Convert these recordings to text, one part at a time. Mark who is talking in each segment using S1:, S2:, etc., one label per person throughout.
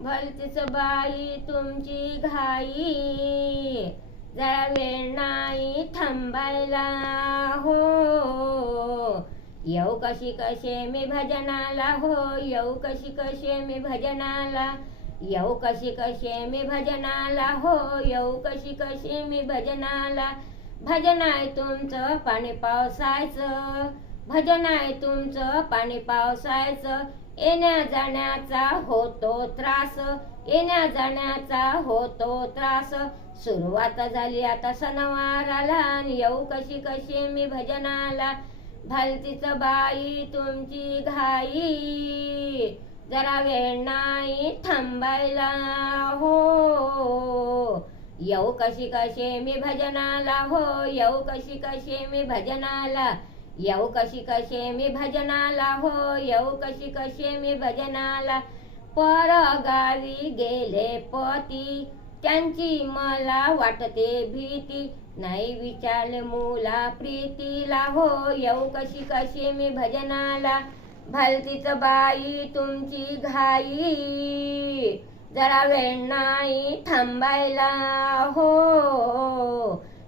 S1: भलतीच बाई तुमची घाई. जरा वेळ नाही थांबायला हो. येऊ कशी कसे मी भजनाला हो. येऊ कशी कसे मी भजनाला येऊ कशी कसे मी भजनाला हो. येऊ कशी कशी मी भजनाला. भजन आहे तुमचं पाणी पावसायचं भजन आहे तुमचं पाणी पावसायचं येण्या जाण्याचा होतो त्रास येण्या जाण्याचा होतो त्रास. सुरुवात झाली आता सणवाराला आणि येऊ कशी कशी मी भजनाला. भलतीच बाई तुमची घाई जरा वेळ नाही थांबायला. हो येऊ कशी कशी मी भजनाला. हो येऊ कशी कशी मी भजनाला. येऊ कशी कशे मी भजनाला हो येऊ कशी कशे मी भजनाला. परगावी गेले पती त्यांची मला वाटते भीती. नाही विचारले मुला प्रीतीला हो येऊ कशी कशी मी भजनाला. भलतीच बाई तुमची घाई जरा वेळ नाही थांबायला हो.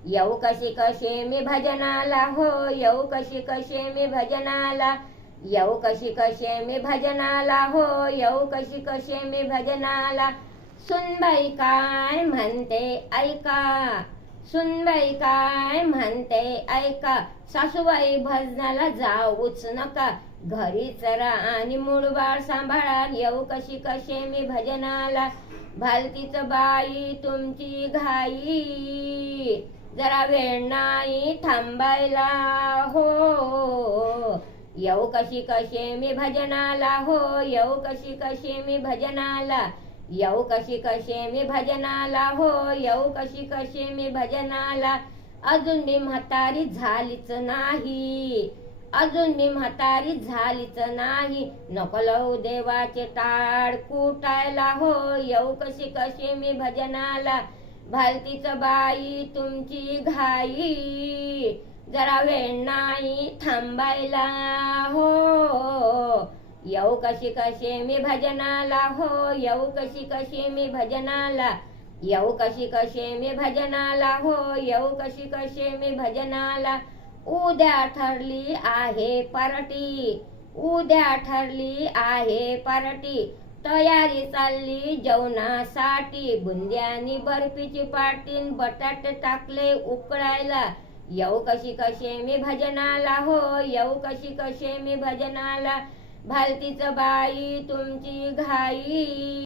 S1: येऊ कशी कसे मी भजनाला? हो येऊ कशी कसे मी भजनाला? येऊ कशी कसे मी भजनाला? हो येऊ कशी कसे मी भजनाला? सुनबाई काय म्हणते? ऐका. सुनबाई काय म्हणते? ऐका. सासूबाई भजनाला जाऊच नका. घरी चरा आणि मुळबाळ सांभाळा. येऊ कशी कसे मी भजनाला? भालतीच बाई तुमची घाई. जरा वेळ नाही थांबायला हो. येऊ कशी कशी मी भजनाला हो. येऊ कशी कशी मी भजनाला येऊ कशी कशी मी भजनाला हो. येऊ कशी कशी मी भजनाला. अजून मी म्हातारी झालीच नाही अजून मी म्हातारी झालीच नाही. नको लावू देवाचे टाळ कुटायला हो. येऊ कशी कशी मी भजनाला भालतीच बाई तुमची घाई. जरा वेळ नाही थांबायला हो. येऊ कशी कशी मी भजनाला हो. येऊ कशी कशी मी भजनाला येऊ कशी कशी मी भजनाला हो. येऊ कशी कशी मी भजनाला. उद्या ठरली आहे पार्टी उद्या ठरली आहे पार्टी. तयारी चालली जेवणासाठी. बुंद्यानी बर्फीची पाटीन बटाटे टाकले उकळायला. येऊ कशी कसे मी भजनाला? हो येऊ कशी कसे मी भजनाला? भालतीच बाई तुमची घाई.